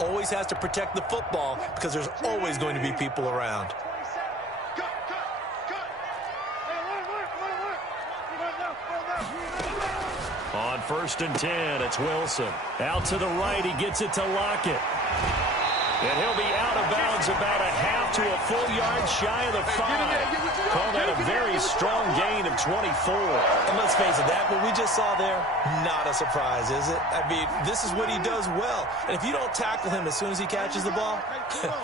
always has to protect the football because there's always going to be people around. On 1st and 10, it's Wilson. Out to the right, he gets it to Lockett. And he'll be out of bounds about a half to a full yard shy of the 5. Call that a very strong gain of 24. And let's face it, that what we just saw there, not a surprise, is it? I mean, this is what he does well. And if you don't tackle him as soon as he catches the ball,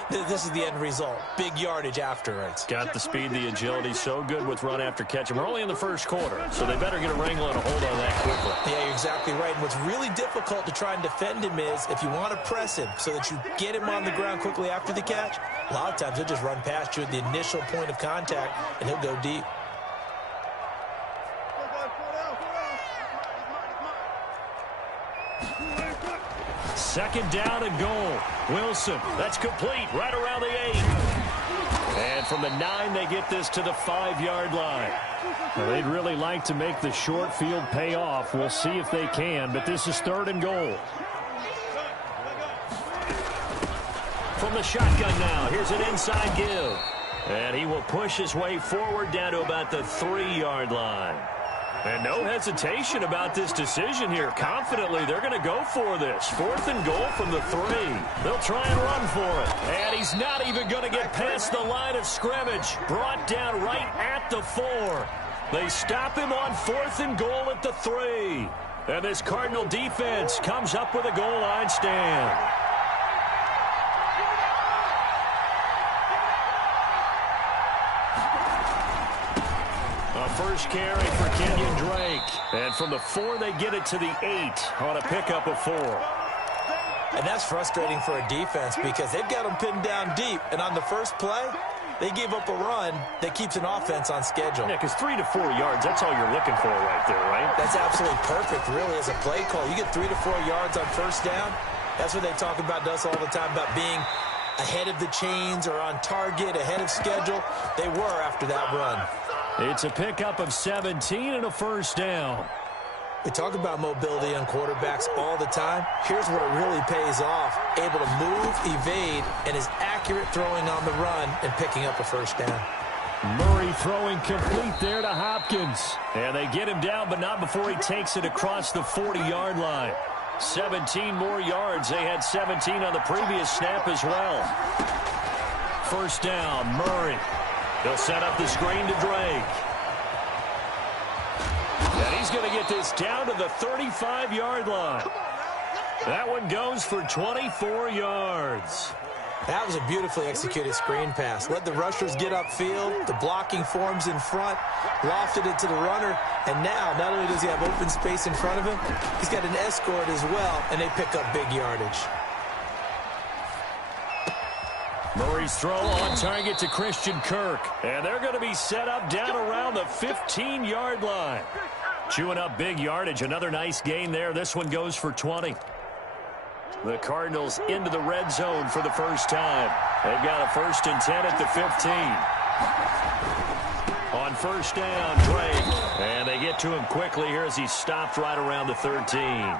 this is the end result. Big yardage afterwards. Got the speed, the agility, so good with run after catch. And we're only in the first quarter, so they better get a wrangle and a hold on that quickly. Yeah, you're exactly right. And what's really difficult to try and defend him is if you want to press him so that you get him on the ground quickly after the catch, a lot of times he'll just run past you at the initial point of contact, and he'll go deep. Second down and goal. Wilson, that's complete, right around the 8. And from the 9, they get this to the 5-yard line. Well, they'd really like to make the short field pay off. We'll see if they can, but this is 3rd and goal. From the shotgun now, here's an inside give. And he will push his way forward down to about the 3-yard line. And no hesitation about this decision here. Confidently, they're going to go for this. 4th and goal from the 3. They'll try and run for it. And he's not even going to get past the line of scrimmage. Brought down right at the 4. They stop him on 4th and goal at the 3. And this Cardinal defense comes up with a goal line stand. First carry for Kenyon Drake. And from the 4, they get it to the 8 on a pickup of 4. And that's frustrating for a defense because they've got them pinned down deep. And on the first play, they gave up a run that keeps an offense on schedule. Yeah, because 3 to 4 yards, that's all you're looking for right there, right? That's absolutely perfect, really, as a play call. You get 3 to 4 yards on first down. That's what they talk about to us all the time, about being ahead of the chains or on target, ahead of schedule. They were after that run. It's a pickup of 17 and a first down. We talk about mobility on quarterbacks all the time. Here's where it really pays off. Able to move, evade, and is accurate throwing on the run and picking up a first down. Murray throwing complete there to Hopkins. And they get him down, but not before he takes it across the 40-yard line. 17 more yards. They had 17 on the previous snap as well. First down, Murray. They'll set up the screen to Drake. And he's going to get this down to the 35-yard line. That one goes for 24 yards. That was a beautifully executed screen pass. Let the rushers get upfield. The blocking forms in front. Lofted it to the runner. And now, not only does he have open space in front of him, he's got an escort as well, and they pick up big yardage. Murray's throw on target to Christian Kirk. And they're going to be set up down around the 15-yard line. Chewing up big yardage. Another nice gain there. This one goes for 20. The Cardinals into the red zone for the first time. They've got a 1st and 10 at the 15. On first down, Drake. And they get to him quickly here as he's stopped right around the 13.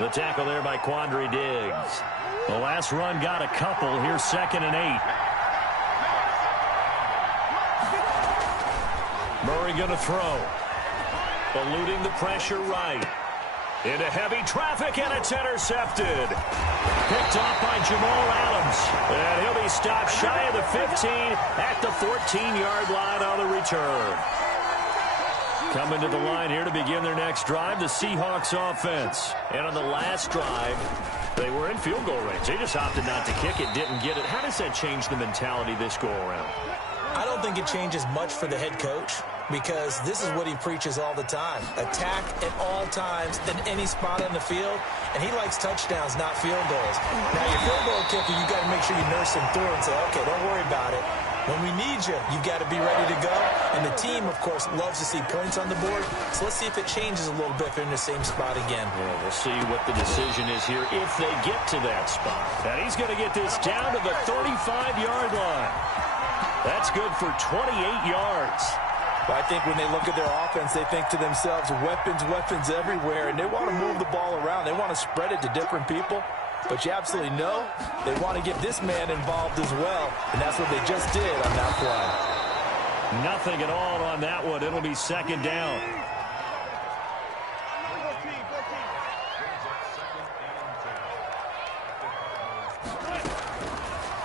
The tackle there by Quandre Diggs. The last run got a couple. Here's 2nd and 8. Murray going to throw. Eluding the pressure right. Into heavy traffic, and it's intercepted. Picked off by Jamal Adams. And he'll be stopped shy of the 15 at the 14-yard line on the return. Coming to the line here to begin their next drive, the Seahawks offense. And on the last drive, they were in field goal range. They just opted not to kick it, didn't get it. How does that change the mentality this go-around? I don't think it changes much for the head coach because this is what he preaches all the time. Attack at all times in any spot on the field, and he likes touchdowns, not field goals. Now, your field goal kicker, you've got to make sure you nurse him through and say, okay, don't worry about it. When we need you, you've got to be ready to go. And the team, of course, loves to see points on the board. So let's see if it changes a little bit if they're in the same spot again. Yeah, we'll see what the decision is here if they get to that spot. And he's going to get this down to the 35-yard line. That's good for 28 yards. Well, I think when they look at their offense, they think to themselves, weapons, weapons everywhere, and they want to move the ball around. They want to spread it to different people. But you absolutely know they want to get this man involved as well, and that's what they just did on that play. Nothing at all on that one. It'll be second down.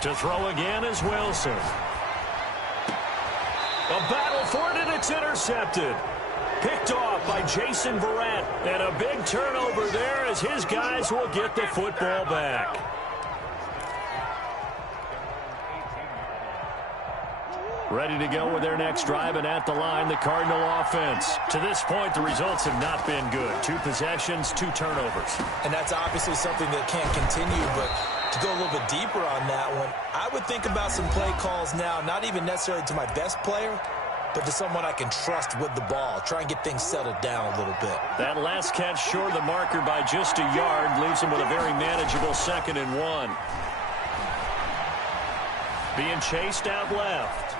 To throw again is Wilson. A battle for it, and it's intercepted. Picked off by Jason Verrett. And a big turnover there as his guys will get the football back. Ready to go with their next drive, and at the line, the Cardinal offense. To this point, the results have not been good. 2 possessions, 2 turnovers. And that's obviously something that can't continue, but to go a little bit deeper on that one, I would think about some play calls now, not even necessarily to my best player, but to someone I can trust with the ball. Try and get things settled down a little bit. That last catch short of the marker by just a yard leaves him with a very manageable 2nd and 1. Being chased out left.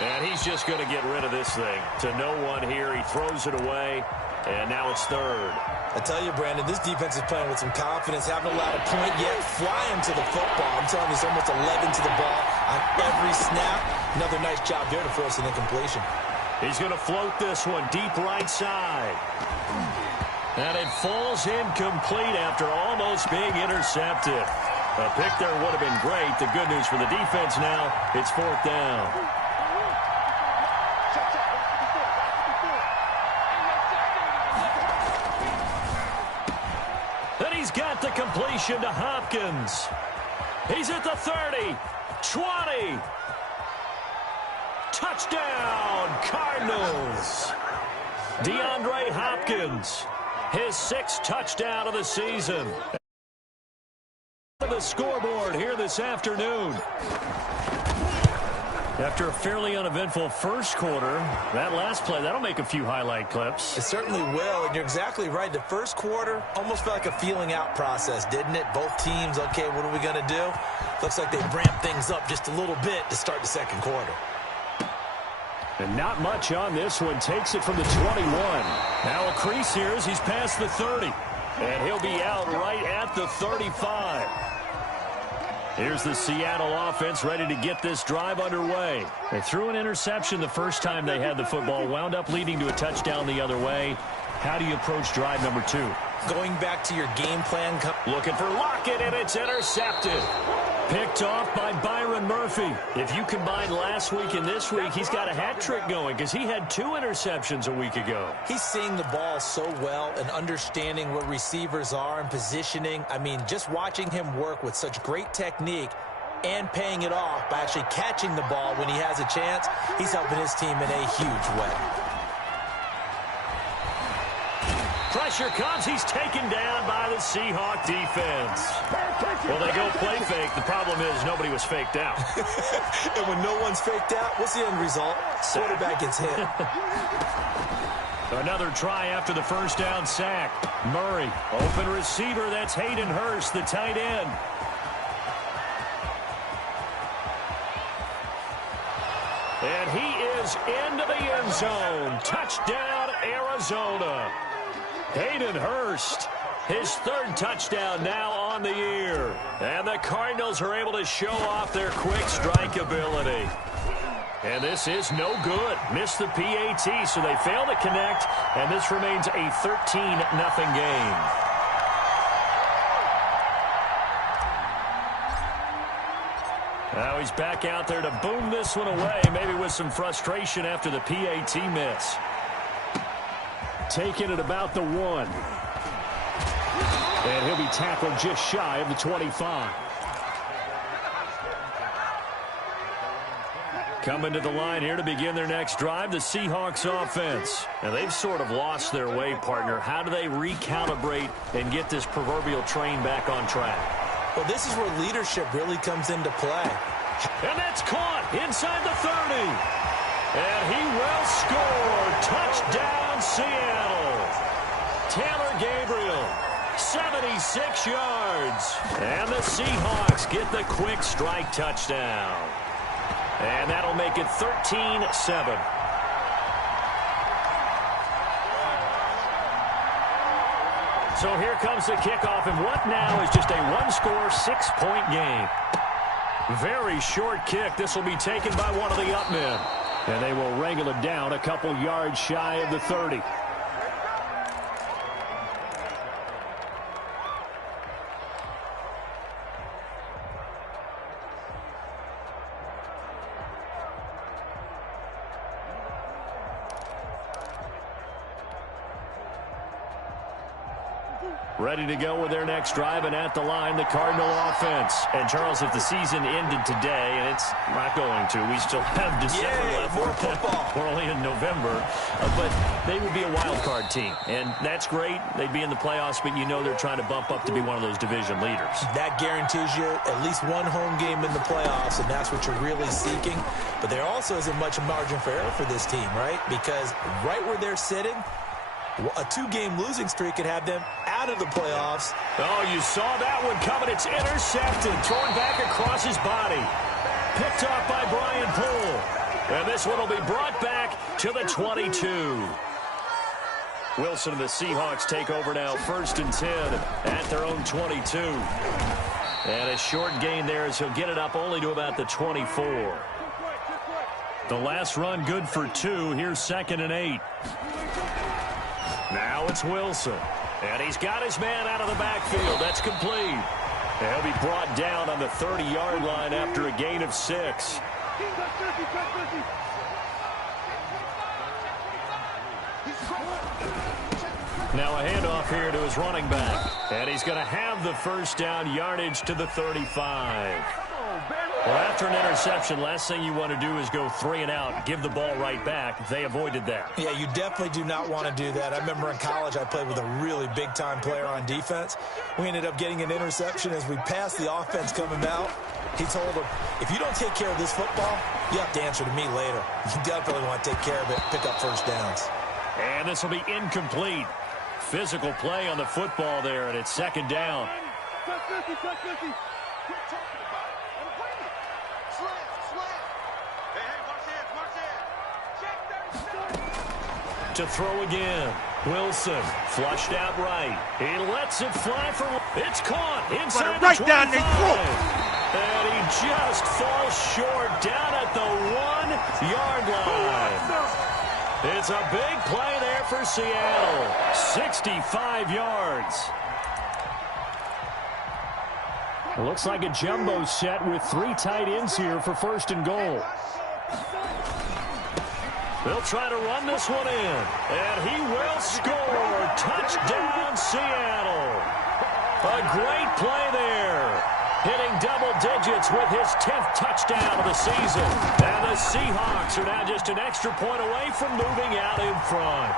And he's just going to get rid of this thing. To no one here. He throws it away, and now it's 3rd. I tell you, Brandon, this defense is playing with some confidence. Haven't allowed a point yet. Flying to the football. I'm telling you, it's almost 11 to the ball on every snap. Another nice job there to force an incompletion. He's going to float this one deep right side. And it falls incomplete after almost being intercepted. A pick there would have been great. The good news for the defense now, it's 4th down. He's got the completion to Hopkins. He's at the 30, 20. Touchdown, Cardinals. DeAndre Hopkins, his 6th touchdown of the season. The scoreboard here this afternoon. After a fairly uneventful first quarter, that last play, that'll make a few highlight clips. It certainly will, and you're exactly right. The first quarter almost felt like a feeling out process, didn't it? Both teams, okay, what are we going to do? Looks like they ramped things up just a little bit to start the second quarter. And not much on this one. Takes it from the 21. Now a crease here as he's past the 30. And he'll be out right at the 35. Here's the Seattle offense ready to get this drive underway. They threw an interception the first time they had the football, wound up leading to a touchdown the other way. How do you approach drive number 2? Going back to your game plan. Looking for Lockett, and it's intercepted. Picked off by Byron Murphy. If you combine last week and this week, he's got a hat trick going because he had 2 interceptions a week ago. He's seeing the ball so well and understanding where receivers are and positioning. I mean, just watching him work with such great technique and paying it off by actually catching the ball when he has a chance, he's helping his team in a huge way. Pressure comes. He's taken down by the Seahawk defense. Well, they go play fake. The problem is nobody was faked out. And when no one's faked out, what's the end result? Quarterback gets hit. Another try after the first down sack. Murray, open receiver. That's Hayden Hurst, the tight end. And he is into the end zone. Touchdown, Arizona. Hayden Hurst, his 3rd touchdown now on the year. And the Cardinals are able to show off their quick strike ability. And this is no good. Missed the PAT, so they fail to connect, and this remains a 13-0 game. Now he's back out there to boom this one away, maybe with some frustration after the PAT miss. Taking it about the 1. And he'll be tackled just shy of the 25. Coming to the line here to begin their next drive, the Seahawks offense. Now they've sort of lost their way, partner. How do they recalibrate and get this proverbial train back on track? Well, this is where leadership really comes into play. And that's caught inside the 30. And he will score. Touchdown, Seattle. Taylor Gabriel, 76 yards. And the Seahawks get the quick strike touchdown. And that'll make it 13-7. So here comes the kickoff, and what now is just a one-score, 6-point game. Very short kick. This will be taken by one of the up men. And they will wrangle it down a couple yards shy of the 30. Ready to go with their next drive, and at the line, the Cardinal offense. And, Charles, if the season ended today, and it's not going to, we still have December left. More football. We're only in November. But they would be a wild card team, and that's great. They'd be in the playoffs, but you know they're trying to bump up to be one of those division leaders. That guarantees you at least one home game in the playoffs, and that's what you're really seeking. But there also isn't much margin for error for this team, right? Because right where they're sitting, a two-game losing streak could have them out of the playoffs. Oh, you saw that one coming. It's intercepted. Thrown back across his body. Picked off by Brian Poole. And this one will be brought back to the 22. Wilson and the Seahawks take over now, 1st and 10 at their own 22. And a short gain there as he'll get it up only to about the 24. The last run good for 2. Here's 2nd and 8. Now it's Wilson. And he's got his man out of the backfield. That's complete. And he'll be brought down on the 30-yard line after a gain of 6. Now a handoff here to his running back. And he's going to have the first down, yardage to the 35. Well, after an interception, last thing you want to do is go 3 and out, give the ball right back. They avoided that. Yeah, you definitely do not want to do that. I remember in college I played with a really big-time player on defense. We ended up getting an interception as we passed the offense coming out. He told him, if you don't take care of this football, you have to answer to me later. You definitely want to take care of it, pick up first downs. And this will be incomplete. Physical play on the football there, and it's 2nd down. To throw again. Wilson flushed out right. He lets it fly for... It's caught inside the 25. Down the and he just falls short down at the 1-yard line. It's a big play there for Seattle. 65 yards. It looks like a jumbo set with 3 tight ends here for 1st and goal. They'll try to run this one in. And he will score. Touchdown, Seattle. A great play there. Hitting double digits with his 10th touchdown of the season. And the Seahawks are now just an extra point away from moving out in front.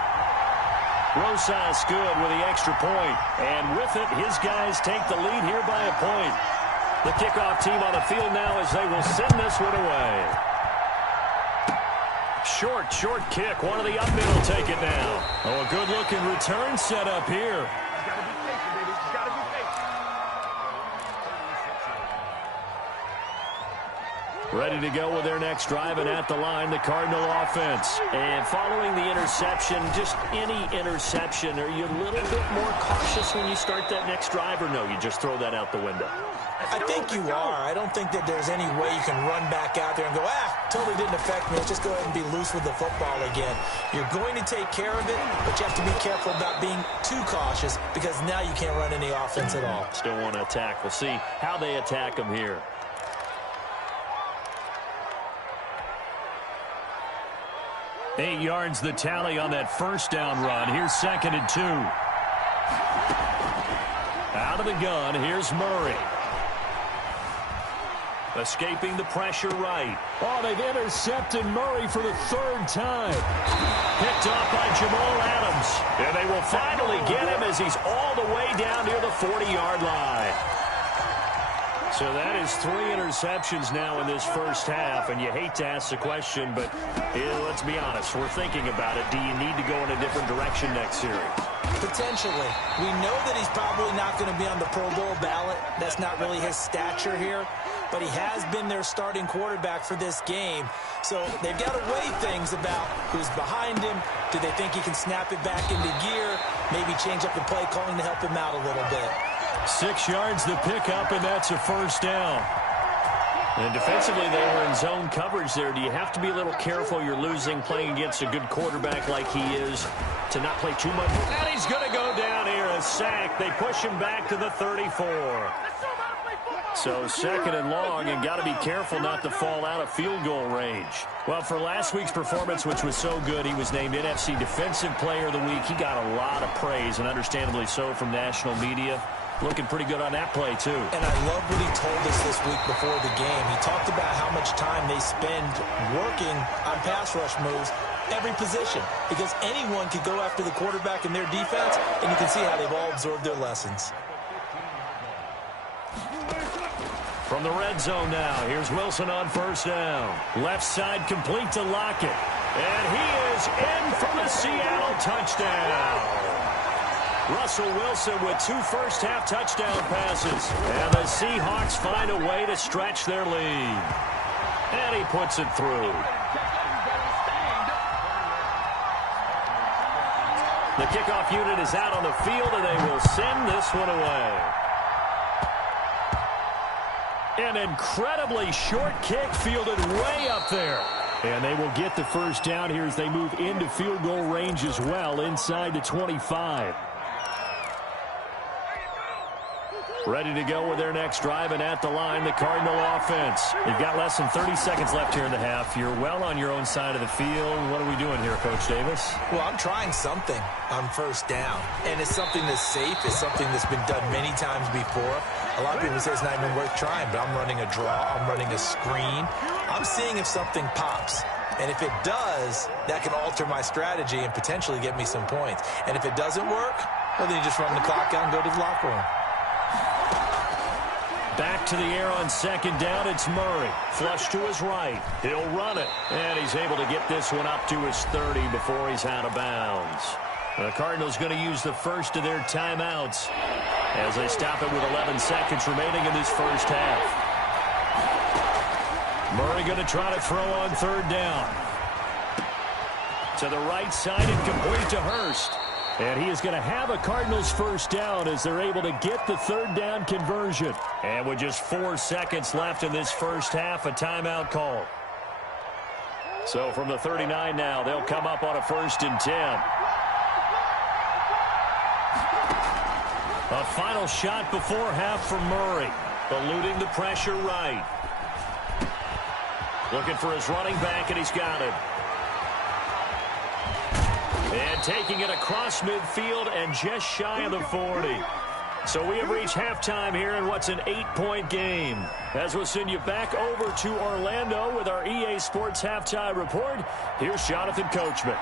Rosas good with the extra point. And with it, his guys take the lead here by a point. The kickoff team on the field now as they will send this one away. Short kick. One of the up men will take it now. Oh, a good-looking return set up here. Ready to go with their next drive, and at the line, the Cardinal offense. And following the interception, just any interception, are you a little bit more cautious when you start that next drive, or no, you just throw that out the window? I think you are. I don't think that there's any way you can run back out there and go, totally didn't affect me. Let's just go ahead and be loose with the football again. You're going to take care of it, but you have to be careful about being too cautious because now you can't run any offense at all. Still want to attack. We'll see how they attack them here. Eight yards the tally on that first down run. Here's 2nd and 2. Out of the gun, here's Murray. Escaping the pressure right. Oh, they've intercepted Murray for the 3rd time. Picked off by Jamal Adams. And they will finally get him as he's all the way down near the 40-yard line. So that is 3 interceptions now in this first half, and you hate to ask the question, but let's be honest, we're thinking about it. Do you need to go in a different direction next series? Potentially. We know that he's probably not going to be on the Pro Bowl ballot. That's not really his stature here, but he has been their starting quarterback for this game. So they've got to weigh things about who's behind him. Do they think he can snap it back into gear? maybe change up the play calling to help him out a little bit. 6 yards the pickup, and that's a first down. And defensively, they were in zone coverage there. Do you have to be a little careful? You're losing playing against a good quarterback like he is to not play too much. And he's going to go down here, a sack. They push him back to the 34. So 2nd and long, and got to be careful not to fall out of field goal range. Well, for last week's performance, which was so good, he was named NFC Defensive Player of the Week. He got a lot of praise, and understandably so, from national media. Looking pretty good on that play, too. And I love what he told us this week before the game. He talked about how much time they spend working on pass rush moves, every position, because anyone could go after the quarterback in their defense, and you can see how they've all absorbed their lessons. From the red zone now, here's Wilson on first down. Left side complete to Lockett. And he is in for the Seattle touchdown. Russell Wilson with 2 first-half touchdown passes. And the Seahawks find a way to stretch their lead. And he puts it through. The kickoff unit is out on the field, and they will send this one away. An incredibly short kick fielded way up there. And they will get the first down here as they move into field goal range as well, inside the 25. Ready to go with their next drive, and at the line, the Cardinal offense. You've got less than 30 seconds left here in the half. You're well on your own side of the field. What are we doing here, Coach Davis? Well, I'm trying something on first down, and it's something that's safe. It's something that's been done many times before. A lot of people say it's not even worth trying, but I'm running a draw. I'm running a screen. I'm seeing if something pops. And if it does, that can alter my strategy and potentially get me some points. And if it doesn't work, well, then you just run the clock out and go to the locker room. Back to the air on second down. It's Murray. Flush to his right. He'll run it. And he's able to get this one up to his 30 before he's out of bounds. The Cardinals going to use the first of their timeouts as they stop it with 11 seconds remaining in this first half. Murray going to try to throw on third down. To the right side and complete to Hurst. And he is going to have a Cardinals first down as they're able to get the third down conversion. And with just 4 seconds left in this first half, a timeout call. So from the 39 now, they'll come up on a 1st and 10. A final shot before half from Murray. Eluding the pressure right. Looking for his running back, and he's got it. And taking it across midfield and just shy of the 40. So we have reached halftime here in what's an 8-point game. As we'll send you back over to Orlando with our EA Sports Halftime Report, here's Jonathan Coachman.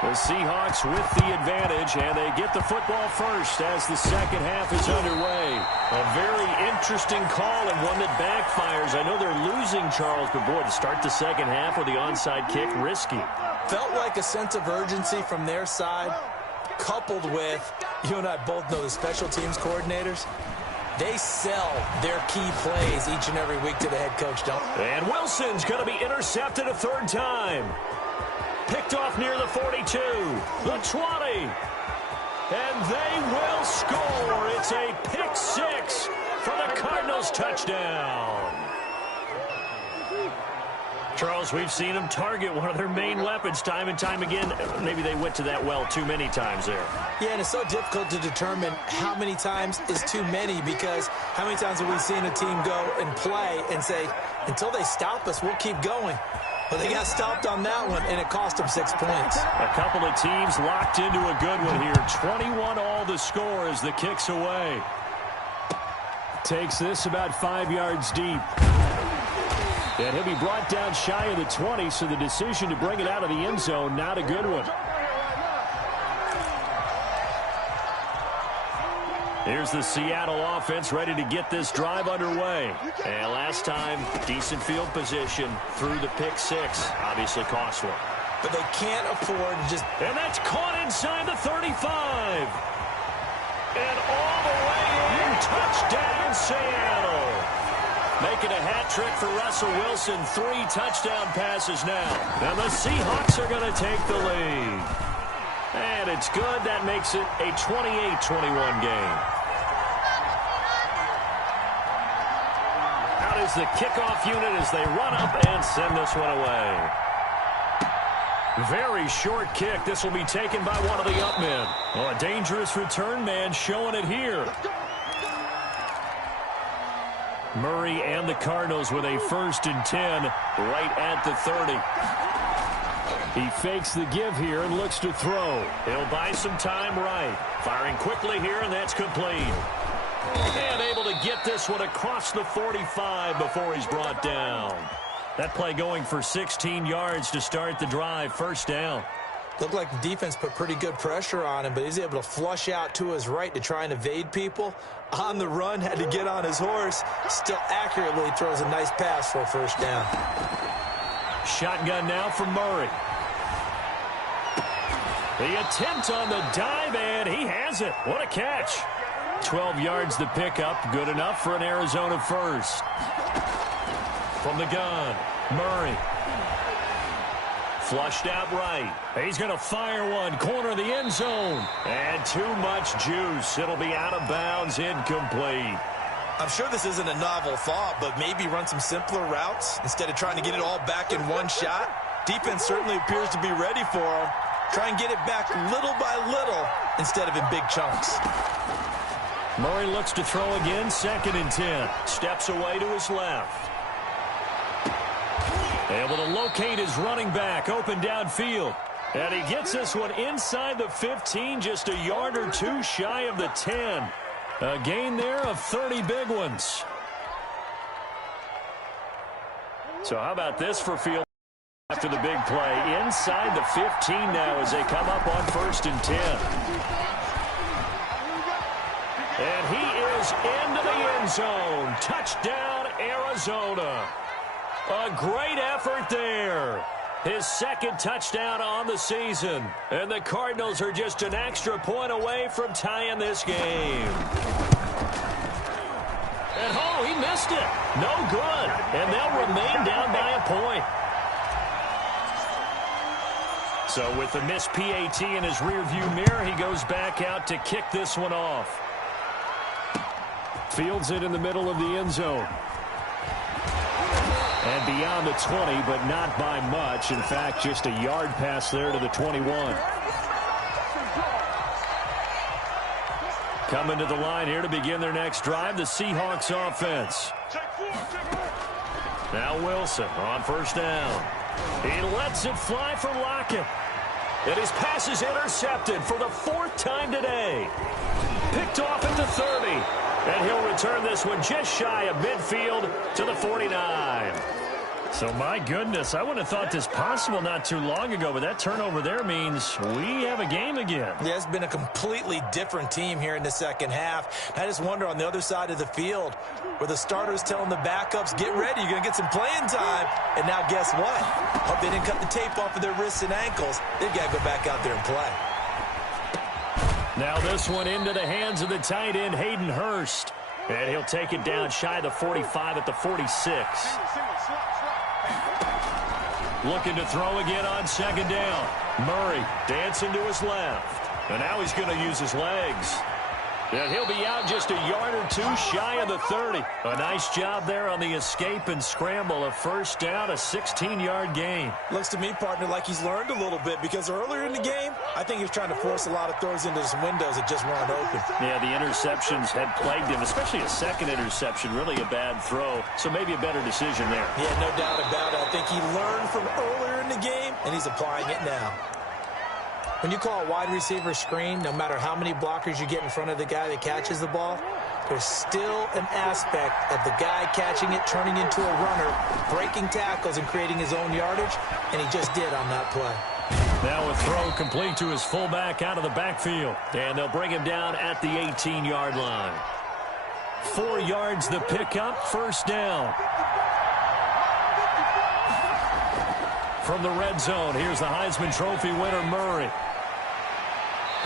The Seahawks with the advantage, and they get the football first as the second half is underway. A very interesting call and one that backfires. I know they're losing, Charles, but boy, to start the second half with the onside kick, risky. Felt like a sense of urgency from their side, coupled with, you and I both know the special teams coordinators, they sell their key plays each and every week to the head coach, don't they? And Wilson's going to be intercepted a third time. Picked off near the 42, the 20, and they will score. It's a pick six for the Cardinals touchdown. Charles, we've seen them target one of their main weapons time and time again. Maybe they went to that well too many times there. Yeah, and it's so difficult to determine how many times is too many, because how many times have we seen a team go and play and say, until they stop us, we'll keep going. But they got stopped on that one, and it cost them 6 points. A couple of teams locked into a good one here. 21 all the score as the kick's away. Takes this about 5 yards deep. And he'll be brought down shy of the 20, so the decision to bring it out of the end zone, not a good one. Here's the Seattle offense ready to get this drive underway. And last time, decent field position through the pick six. Obviously cost one. But they can't afford to just... And that's caught inside the 35. And all the way in, touchdown Seattle. Making a hat trick for Russell Wilson. 3 touchdown passes now. And the Seahawks are going to take the lead. And it's good. That makes it a 28-21 game. Out is the kickoff unit as they run up and send this one away. Very short kick. This will be taken by one of the up men. Oh, a dangerous return man showing it here. Murray and the Cardinals with a 1st and 10 right at the 30. He fakes the give here and looks to throw. He'll buy some time right. Firing quickly here, and that's complete. And able to get this one across the 45 before he's brought down. That play going for 16 yards to start the drive. 1st down. Looked like the defense put pretty good pressure on him, but he's able to flush out to his right to try and evade people. On the run, had to get on his horse. Still accurately throws a nice pass for a 1st down. Shotgun now from Murray. The attempt on the dive, and he has it. What a catch. 12 yards the pickup. Good enough for an Arizona 1st. From the gun, Murray. Flushed out right. He's going to fire one. Corner of the end zone. And too much juice. It'll be out of bounds. Incomplete. I'm sure this isn't a novel thought, but maybe run some simpler routes instead of trying to get it all back in one shot. Defense certainly appears to be ready for him. Try and get it back little by little instead of in big chunks. Murray looks to throw again. 2nd and 10. Steps away to his left. Able to locate his running back open downfield. And he gets this one inside the 15, just a yard or two shy of the 10. A gain there of 30 big ones. So how about this for field after the big play? Inside the 15 now as they come up on 1st and 10. And he is into the end zone. Touchdown, Arizona. A great effort there. His 2nd touchdown on the season. And the Cardinals are just an extra point away from tying this game. And oh, he missed it. No good. And they'll remain down by a point. So with the missed PAT in his rearview mirror, he goes back out to kick this one off. Fields it in the middle of the end zone. And beyond the 20, but not by much. In fact, just a yard pass there to the 21. Coming to the line here to begin their next drive, the Seahawks offense. Now Wilson on 1st down. He lets it fly for Lockett. And his pass is intercepted for the 4th time today. Picked off at the 30. And he'll return this one just shy of midfield to the 49. So, my goodness, I wouldn't have thought this possible not too long ago, but that turnover there means we have a game again. Yeah, it's been a completely different team here in the 2nd half. I just wonder on the other side of the field where the starters telling the backups, get ready, you're going to get some playing time. And now guess what? Hope they didn't cut the tape off of their wrists and ankles. They've got to go back out there and play. Now this one into the hands of the tight end, Hayden Hurst. And he'll take it down shy of the 45 at the 46. Looking to throw again on 2nd down. Murray dancing to his left. And now he's going to use his legs. And he'll be out just a yard or two shy of the 30. A nice job there on the escape and scramble. A 1st down, a 16-yard gain. Looks to me, partner, like he's learned a little bit because earlier in the game, I think he was trying to force a lot of throws into some windows that just weren't open. Yeah, the interceptions had plagued him, especially a 2nd interception. Really a bad throw, so maybe a better decision there. Yeah, no doubt about it. I think he learned from earlier in the game, and he's applying it now. When you call a wide receiver screen, no matter how many blockers you get in front of the guy that catches the ball, there's still an aspect of the guy catching it, turning into a runner, breaking tackles and creating his own yardage, and he just did on that play. Now a throw complete to his fullback out of the backfield, and they'll bring him down at the 18-yard line. 4 yards the pickup, 1st down. From the red zone, here's the Heisman Trophy winner, Murray.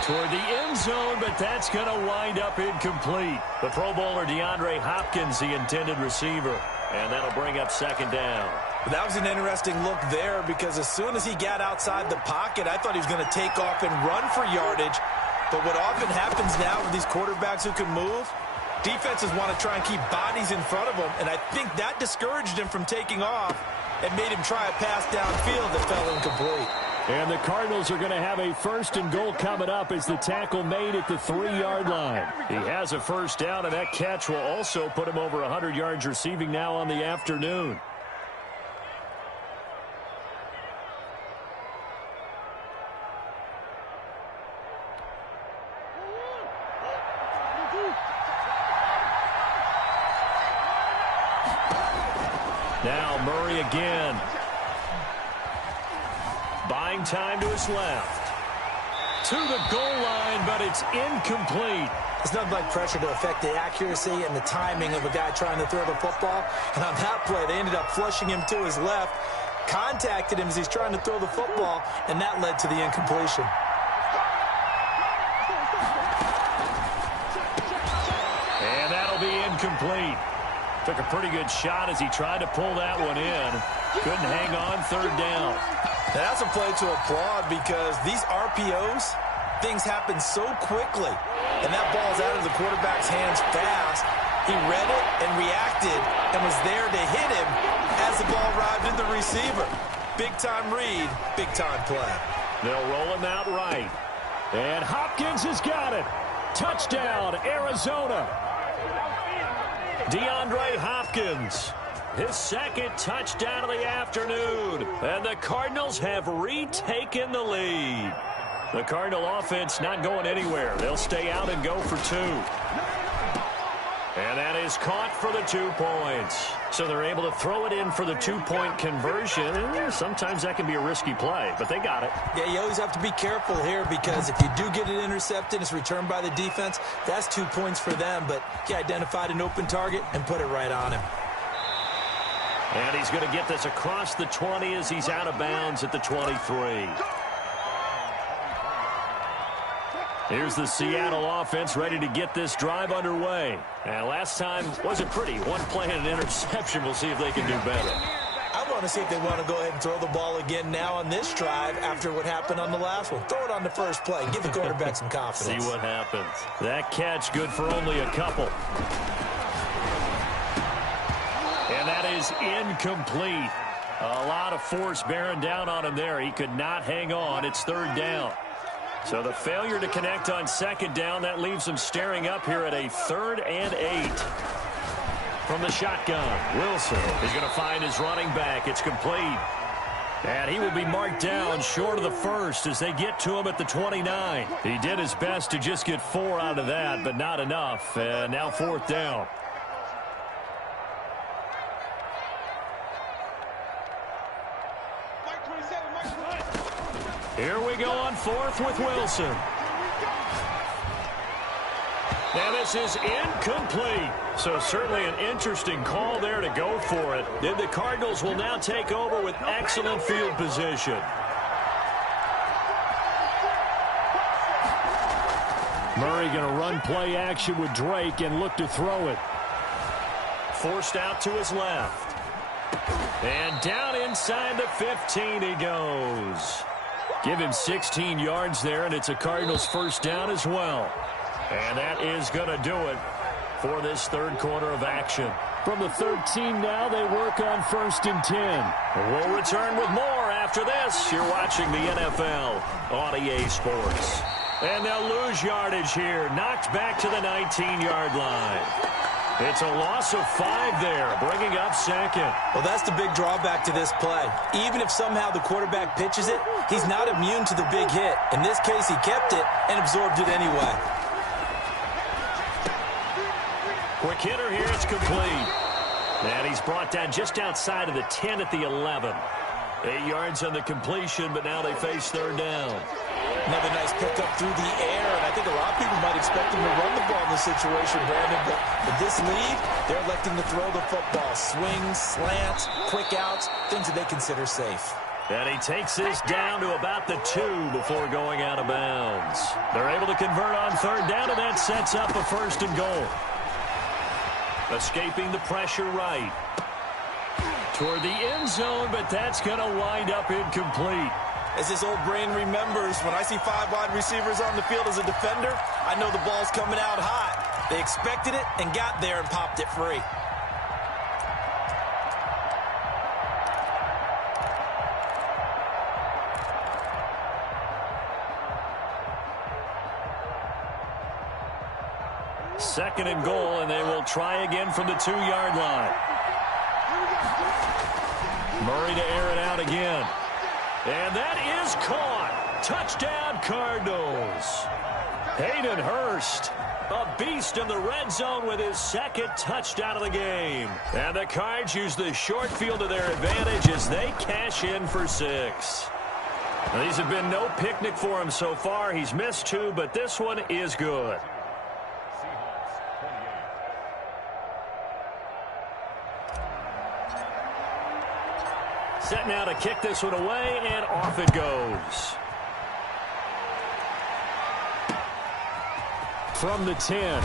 Toward the end zone, but that's going to wind up incomplete. The Pro Bowler DeAndre Hopkins, the intended receiver. And that'll bring up 2nd down. That was an interesting look there because as soon as he got outside the pocket, I thought he was going to take off and run for yardage. But what often happens now with these quarterbacks who can move, defenses want to try and keep bodies in front of them, and I think that discouraged him from taking off and made him try a pass downfield that fell incomplete. And the Cardinals are going to have a 1st and goal coming up as the tackle made at the 3-yard line. He has a first down, and that catch will also put him over 100 yards receiving now on the afternoon. Now Murray again. Buying time to his left. To the goal line, but it's incomplete. It's nothing like pressure to affect the accuracy and the timing of a guy trying to throw the football. And on that play, they ended up flushing him to his left, contacted him as he's trying to throw the football, and that led to the incompletion. And that'll be incomplete. Took a pretty good shot as he tried to pull that one in. Couldn't hang on, 3rd down. Now that's a play to applaud because these RPOs, things happen so quickly. And that ball's out of the quarterback's hands fast. He read it and reacted and was there to hit him as the ball arrived in the receiver. Big-time read, big-time play. They'll roll him out right. And Hopkins has got it. Touchdown, Arizona. DeAndre Hopkins, his 2nd touchdown of the afternoon. And the Cardinals have retaken the lead. The Cardinal offense not going anywhere. They'll stay out and go for 2. And that is caught for the 2 points. So they're able to throw it in for the 2-point conversion. Sometimes that can be a risky play, but they got it. Yeah, you always have to be careful here because if you do get it intercepted, it's returned by the defense. That's 2 points for them, but he identified an open target and put it right on him. And he's going to get this across the 20 as he's out of bounds at the 23. Here's the Seattle offense ready to get this drive underway. And last time wasn't pretty. 1 play and an interception. We'll see if they can do better. I want to see if they want to go ahead and throw the ball again now on this drive after what happened on the last one. Throw it on the first play. Give the quarterback some confidence. See what happens. That catch good for only a couple. And that is incomplete. A lot of force bearing down on him there. He could not hang on. It's 3rd down. So the failure to connect on 2nd down, that leaves him staring up here at a 3rd and 8. From the shotgun, Wilson is going to find his running back. It's complete. And he will be marked down short of the 1st as they get to him at the 29. He did his best to just get 4 out of that, but not enough. And now 4th down. Here we go on 4th with Wilson. Now this is incomplete. So certainly an interesting call there to go for it. Then the Cardinals will now take over with excellent field position. Murray going to run play action with Drake and look to throw it. Forced out to his left. And down inside the 15 he goes. Give him 16 yards there, and it's a Cardinals 1st down as well. And that is going to do it for this 3rd quarter of action. From the 13 now, they work on 1st and 10. We'll return with more after this. You're watching the NFL on EA Sports. And they'll lose yardage here. Knocked back to the 19-yard line. It's a loss of 5 there, bringing up 2nd. Well, that's the big drawback to this play. Even if somehow the quarterback pitches it, he's not immune to the big hit. In this case, he kept it and absorbed it anyway. Quick hitter here, it's complete. And he's brought down just outside of the 10 at the 11. 8 yards on the completion, but now they face 3rd down. Another nice pickup through the air, and I think a lot of people might expect him to run the ball in this situation, Brandon, but with this lead, they're electing to throw the football. Swings, slants, quick outs, things that they consider safe. And he takes this down to about the 2 before going out of bounds. They're able to convert on 3rd down, and that sets up a 1st and goal. Escaping the pressure right. Toward the end zone, but that's going to wind up incomplete. As this old brain remembers, when I see 5 wide receivers on the field as a defender, I know the ball's coming out hot. They expected it and got there and popped it free. Second and goal, and they will try again from the 2-yard line. Murray to air it out again. And that is caught. Touchdown, Cardinals. Hayden Hurst, a beast in the red zone with his second touchdown of the game. And the Cards use the short field to their advantage as they cash in for 6. Now, these have been no picnic for him so far. He's missed 2, but this one is good. Set now to kick this one away, and off it goes. From the 10.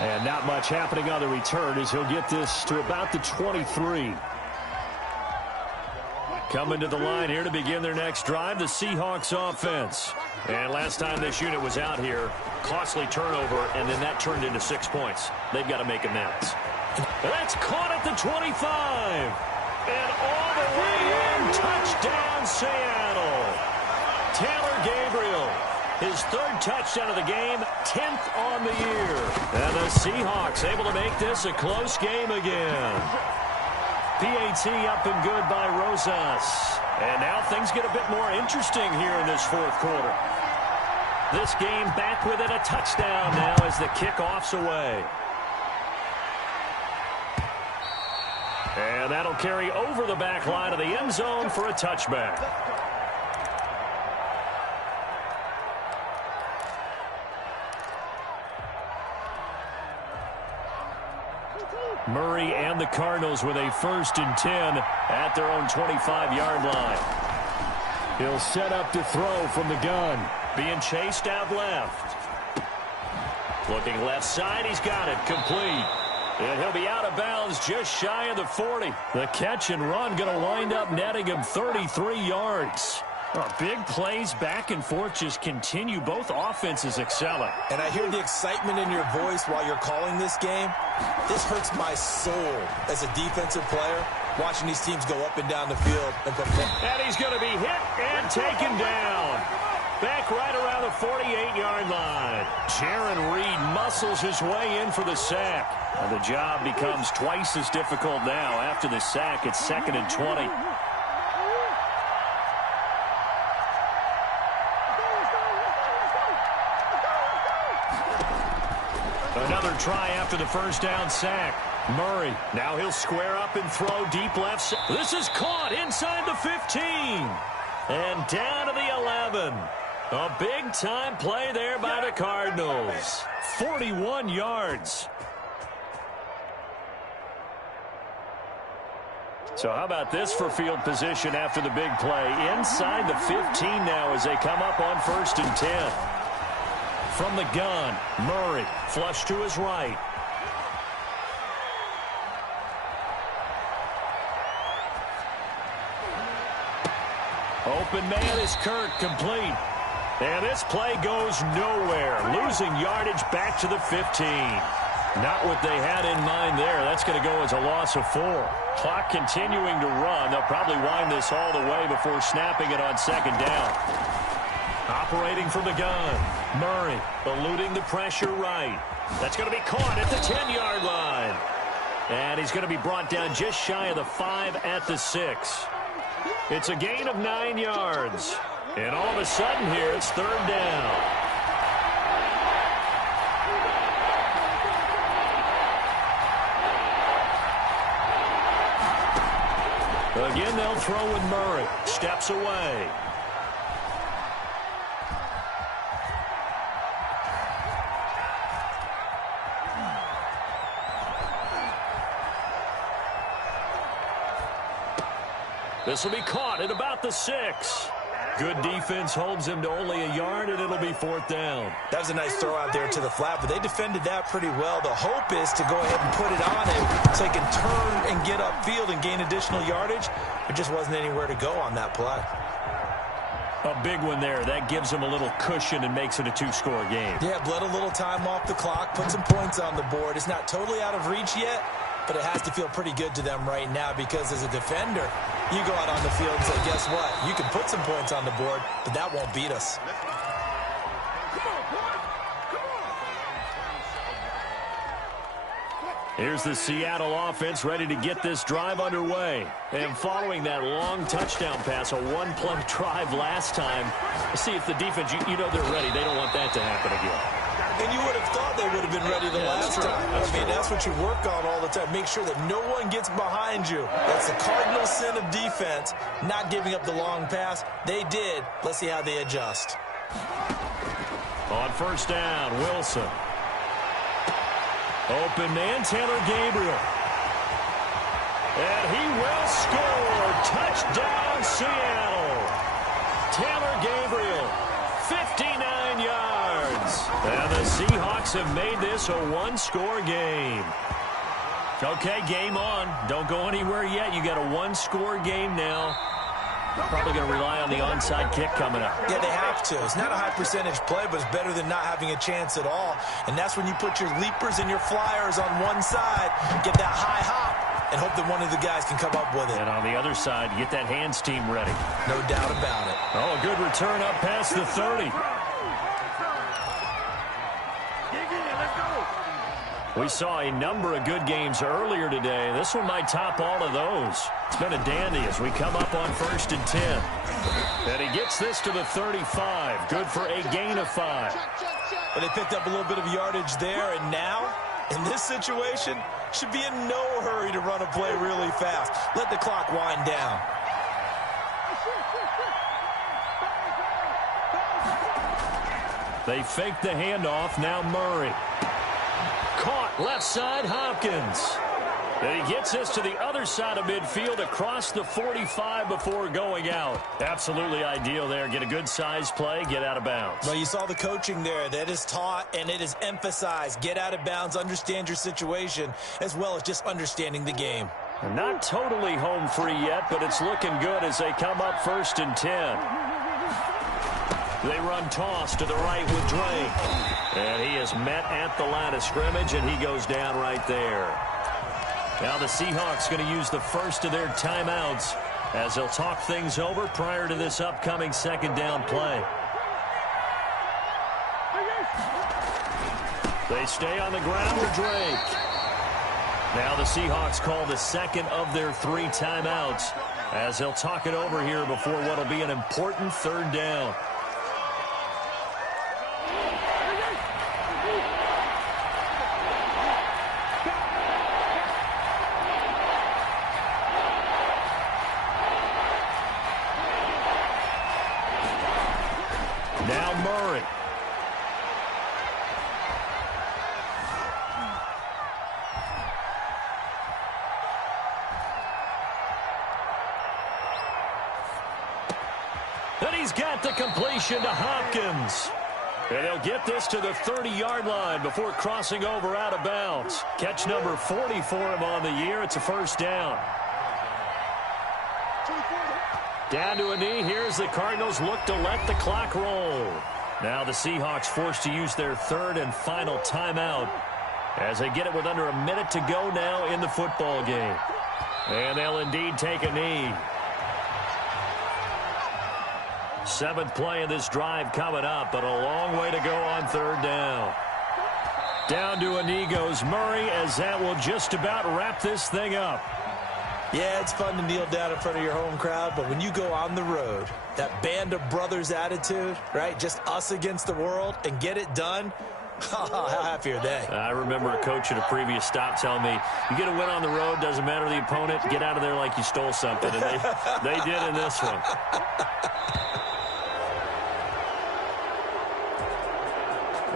And not much happening on the return as he'll get this to about the 23. Coming to the line here to begin their next drive, the Seahawks offense. And last time this unit was out here, costly turnover, and then that turned into 6 points. They've got to make amends. That's caught at the 25. And all the way in, touchdown Seattle. Taylor Gabriel, his 3rd touchdown of the game, 10th on the year. And the Seahawks able to make this a close game again. PAT up and good by Rosas. And now things get a bit more interesting here in this 4th quarter. This game back within a touchdown now as the kickoff's away. And that'll carry over the back line of the end zone for a touchback. Murray and the Cardinals with a 1st and 10 at their own 25-yard line. He'll set up to throw from the gun. Being chased out left. Looking left side, he's got it. Complete. And he'll be out of bounds just shy of the 40. The catch and run going to wind up netting him 33 yards. Big plays back and forth just continue. Both offenses excelling. And I hear the excitement in your voice while you're calling this game. This hurts my soul as a defensive player, watching these teams go up and down the field and perform. And he's going to be hit and taken down. Back right around the 48-yard line. Jaron Reed muscles his way in for the sack. And the job becomes twice as difficult now after the sack. It's 2nd and 20. Another try after the 1st down sack. Murray, now he'll square up and throw deep left. This is caught inside the 15. And down to the 11. A big-time play there by the Cardinals. 41 yards. So how about this for field position after the big play? Inside the 15 now as they come up on 1st and 10. From the gun, Murray, flush to his right. Open man is Kirk, complete. And this play goes nowhere. Losing yardage back to the 15. Not what they had in mind there. That's going to go as a loss of 4. Clock continuing to run. They'll probably wind this all the way before snapping it on 2nd down. Operating from the gun. Murray eluding the pressure right. That's going to be caught at the 10-yard line. And he's going to be brought down just shy of the 5 at the 6. It's a gain of 9 yards. And all of a sudden here, it's 3rd down. Again, they'll throw with Murray. Steps away. This will be caught at about the 6. Good defense holds him to only a yard, and it'll be 4th down. That was a nice throw out there to the flat, but they defended that pretty well. The hope is to go ahead and put it on him so he can turn and get upfield and gain additional yardage. There just wasn't anywhere to go on that play. A big one there. That gives them a little cushion and makes it a 2-score game. Yeah, bled a little time off the clock, put some points on the board. It's not totally out of reach yet, but it has to feel pretty good to them right now because as a defender, you go out on the field and say, guess what? You can put some points on the board, but that won't beat us. Here's the Seattle offense ready to get this drive underway. And following that long touchdown pass, a one-play drive last time, let's see if the defense, you know they're ready. They don't want that to happen again. And you would have thought they would have been ready the last time. That's what you work on all the time. Make sure that no one gets behind you. That's the cardinal sin of defense, not giving up the long pass. They did. Let's see how they adjust. On 1st down, Wilson. Open man, Taylor Gabriel. And he will score. Touchdown, Seattle. Taylor Gabriel, 59 yards. And the Seahawks have made this a 1-score game. Okay, game on. Don't go anywhere yet. You got a 1-score game now. Probably going to rely on the onside kick coming up. Yeah, they have to. It's not a high percentage play, but it's better than not having a chance at all. And that's when you put your leapers and your flyers on one side, get that high hop, and hope that one of the guys can come up with it. And on the other side, get that hands team ready. No doubt about it. Oh, a good return up past the 30. We saw a number of good games earlier today. This one might top all of those. It's been a dandy as we come up on 1st and 10. And he gets this to the 35. Good for a gain of 5. But they picked up a little bit of yardage there, and now, in this situation, should be in no hurry to run a play really fast. Let the clock wind down. They fake the handoff. Now Murray. Caught left side, Hopkins. And he gets this to the other side of midfield across the 45 before going out. Absolutely ideal there. Get a good size play, get out of bounds. Well, you saw the coaching there. That is taught and it is emphasized. Get out of bounds, understand your situation, as well as just understanding the game. Not totally home free yet, but it's looking good as they come up 1st and 10. They run toss to the right with Drake. And he is met at the line of scrimmage, and he goes down right there. Now the Seahawks going to use the first of their timeouts as they'll talk things over prior to this upcoming 2nd down play. They stay on the ground with Drake. Now the Seahawks call the 2nd of their 3 timeouts as they'll talk it over here before what will be an important 3rd down. Now Murray. And he's got the completion to Hopkins. And he'll get this to the 30-yard line before crossing over out of bounds. Catch number 40 for him on the year. It's a 1st down. Down to a knee. Here's the Cardinals look to let the clock roll. Now the Seahawks forced to use their 3rd and final timeout as they get it with under a minute to go now in the football game. And they'll indeed take a knee. 7th play of this drive coming up, but a long way to go on 3rd down. Down to a knee goes Murray as that will just about wrap this thing up. Yeah, it's fun to kneel down in front of your home crowd, but when you go on the road, that band of brothers attitude, right, just us against the world, and get it done, how happy are they? I remember a coach at a previous stop telling me, you get a win on the road, doesn't matter the opponent, get out of there like you stole something, and they did in this one.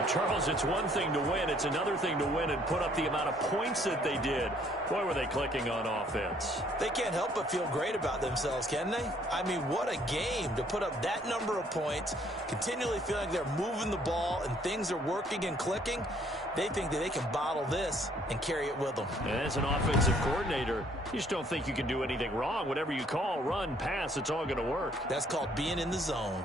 Well, Charles, it's one thing to win. It's another thing to win and put up the amount of points that they did. Boy, were they clicking on offense. They can't help but feel great about themselves, can they? I mean, what a game to put up that number of points, continually feeling like they're moving the ball and things are working and clicking. They think that they can bottle this and carry it with them. And as an offensive coordinator, you just don't think you can do anything wrong. Whatever you call, run, pass, it's all going to work. That's called being in the zone.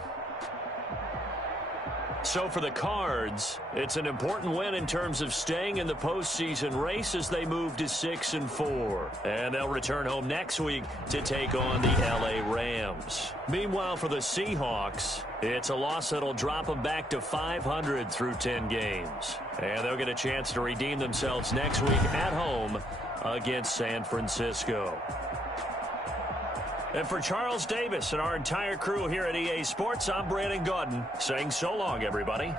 So for the Cards, it's an important win in terms of staying in the postseason race as they move to 6-4. And they'll return home next week to take on the L.A. Rams. Meanwhile, for the Seahawks, it's a loss that'll drop them back to 500 through 10 games. And they'll get a chance to redeem themselves next week at home against San Francisco. And for Charles Davis and our entire crew here at EA Sports, I'm Brandon Gaudin saying so long, everybody.